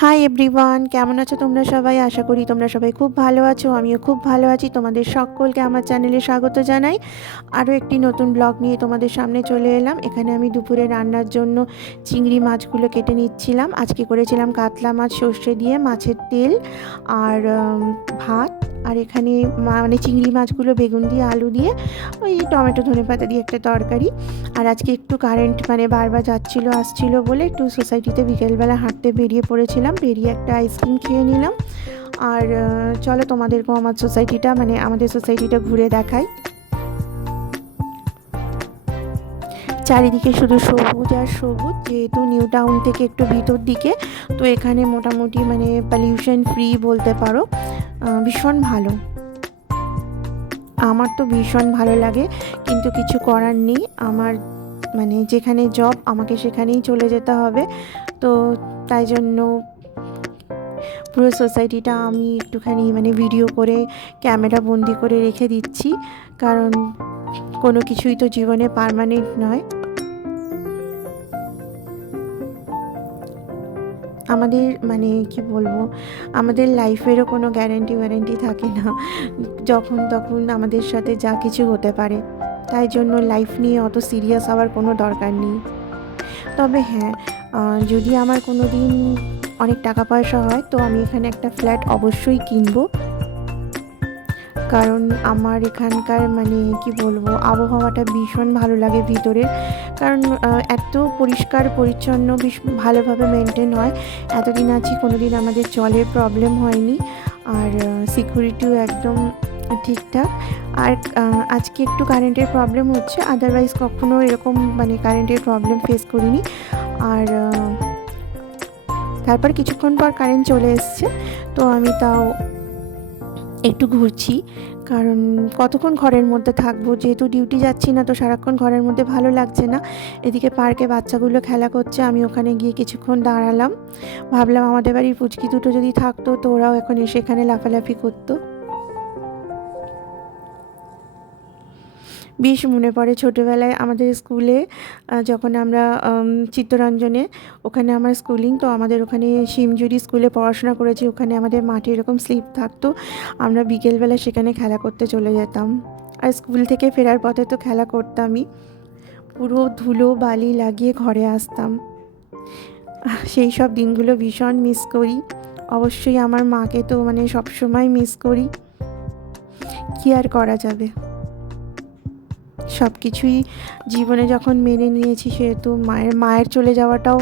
Hi everyone, কেমন আছো তোমরা সবাই? আশা করি তোমরা সবাই খুব ভালো আছো। আমিও খুব ভালো আছি। তোমাদের সকলকে আমার চ্যানেলে স্বাগত জানাই। আরও একটি নতুন ব্লগ নিয়ে তোমাদের সামনে চলে এলাম। এখানে আমি দুপুরে রান্নার জন্য চিংড়ি মাছগুলো কেটে নিচ্ছিলাম। আজকে করেছিলাম কাতলা মাছ সর্ষে দিয়ে, মাছের তেল আর ভাত। আর এখানে মানে চিংড়ি মাছগুলো বেগুন দিয়ে, আলু দিয়ে, ওই টমেটো ধনেপাতা দিয়ে একটা তরকারি। আর আজকে একটু কারেন্ট মানে বারবার যাচ্ছিলো আসছিলো বলে একটু সোসাইটিতে বিকেলবেলা হাঁটতে বেরিয়ে পড়েছিলাম। বেরিয়ে একটা আইসক্রিম খেয়ে নিলাম। আর চলো তোমাদেরকেও আমার সোসাইটিটা মানে আমাদের সোসাইটিটা ঘুরে দেখাই। চারিদিকে শুধু সবুজ আর সবুজ, যেহেতু নিউ টাউন থেকে একটু ভিতর দিকে, তো এখানে মোটামুটি মানে পলিউশন ফ্রি বলতে পারো। ভীষণ ভালো, আমার তো ভীষণ ভালো লাগে, কিন্তু কিছু করার নেই। আমার মানে যেখানে জব, আমাকে সেখানেই চলে যেতে হবে। তো তাই জন্য পুরো সোসাইটিটা আমি একটুখানি মানে ভিডিও করে ক্যামেরা বন্দি করে রেখে দিচ্ছি, কারণ কোনো কিছুই তো জীবনে পার্মানেন্ট নয়। আমাদের মানে কি বলবো, আমাদের লাইফেরও কোনো গ্যারেন্টি থাকে না, যখন তখন আমাদের সাথে যা কিছু হতে পারে। তাই জন্য লাইফ নিয়ে অত সিরিয়াস হওয়ার কোনো দরকার নেই। তবে হ্যাঁ, যদি আমার কোনো দিন অনেক টাকা পয়সা হয়, তো আমি এখানে একটা ফ্ল্যাট অবশ্যই কিনবো। কারণ আমার এখানকার মানে কি বলবো, আবহাওয়াটা ভীষণ ভালো লাগে ভিতরের। কারণ এত পরিষ্কার পরিচ্ছন্ন, ভালোভাবে মেনটেন হয়। এতদিন আছি, কোনো দিন আমাদের জলের প্রবলেম হয়নি। আর সিকিউরিটিও একদম ঠিকঠাক। আর আজকে একটু কারেন্টের প্রবলেম হচ্ছে, আদারওয়াইজ কখনো এরকম মানে কারেন্টের প্রবলেম ফেস করিনি। আর তারপর কিছুক্ষণ পর কারেন্ট চলে এসছে, তো আমি তাও একটু ঘুরছি। কারণ কতক্ষণ ঘরের মধ্যে থাকবো, যেহেতু ডিউটি যাচ্ছি না, তো সারাক্ষণ ঘরের মধ্যে ভালো লাগছে না। এদিকে পার্কে বাচ্চাগুলো খেলা করছে, আমি ওখানে গিয়ে কিছুক্ষণ দাঁড়ালাম। ভাবলাম আমাদের বাড়ির পুচকি দুটো যদি থাকতো, তো ওরাও এখন এসে এখানে লাফালাফি করতো। বেশ মনে পড়ে ছোটোবেলায় আমাদের স্কুলে, যখন আমরা চিত্তরঞ্জনে, ওখানে আমার স্কুলিং, তো আমাদের ওখানে শিমজুরি স্কুলে পড়াশোনা করেছি। ওখানে আমাদের মাঠে এরকম স্লিপ থাকতো, আমরা বিকেলবেলা সেখানে খেলা করতে চলে যেতাম। আর স্কুল থেকে ফেরার পথে তো খেলা করতামই, পুরো ধুলো বালি লাগিয়ে ঘরে আসতাম। সেই সব দিনগুলো ভীষণ মিস করি। অবশ্যই আমার মাকে তো মানে সবসময় মিস করি। কী আর করা যাবে, সব কিছুই জীবনে যখন মেনে নিয়েছি, সেহেতু মায়ের চলে যাওয়াটাও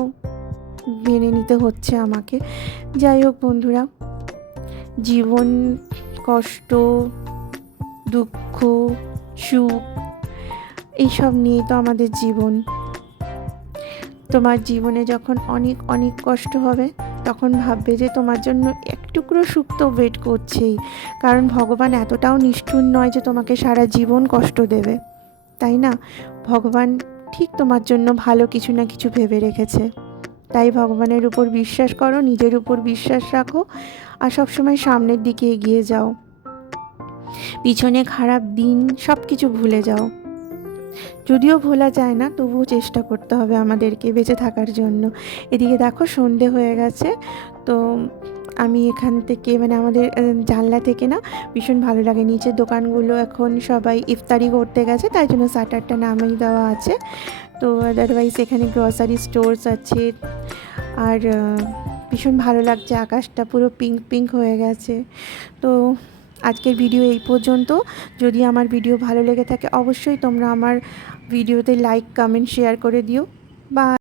মেনে নিতে হচ্ছে আমাকে। যাই হোক বন্ধুরা, জীবন, কষ্ট, দুঃখ, সুখ, এইসব নিয়ে তো আমাদের জীবন। তোমার জীবনে যখন অনেক অনেক কষ্ট হবে, তখন ভাববে যে তোমার জন্য এক টুকরো সুখ তো ওয়েট করছেই। কারণ ভগবান এতটাও নিষ্ঠুর নয় যে তোমাকে সারা জীবন কষ্ট দেবে, তাই না? ভগবান ঠিক তোমার জন্য ভালো কিছু না কিছু ভেবে রেখেছে। তাই ভগবানের উপর বিশ্বাস করো, নিজের উপর বিশ্বাস রাখো, আর সবসময় সামনের দিকে এগিয়ে যাও। পিছনে খারাপ দিন সব কিছু ভুলে যাও। যদিও ভোলা যায় না, তবুও চেষ্টা করতে হবে আমাদেরকে বেঁচে থাকার জন্য। এদিকে দেখো সন্ধে হয়ে গেছে, তো আমি এখান থেকে মানে আমাদের জানলা থেকে না ভীষণ ভালো লাগে। নিচের দোকানগুলো এখন সবাই ইফতারি করতে গেছে, তাই জন্য শাটারটা নামিয়ে দেওয়া আছে। তো আদারওয়াইজ এখানে গ্রসারি স্টোরস আছে। আর ভীষণ ভালো লাগছে, আকাশটা পুরো পিঙ্ক পিঙ্ক হয়ে গেছে। তো আজকের ভিডিও এই পর্যন্ত। যদি আমার ভিডিও ভালো লেগে থাকে, অবশ্যই তোমরা আমার ভিডিওতে লাইক, কমেন্ট, শেয়ার করে দিও। বা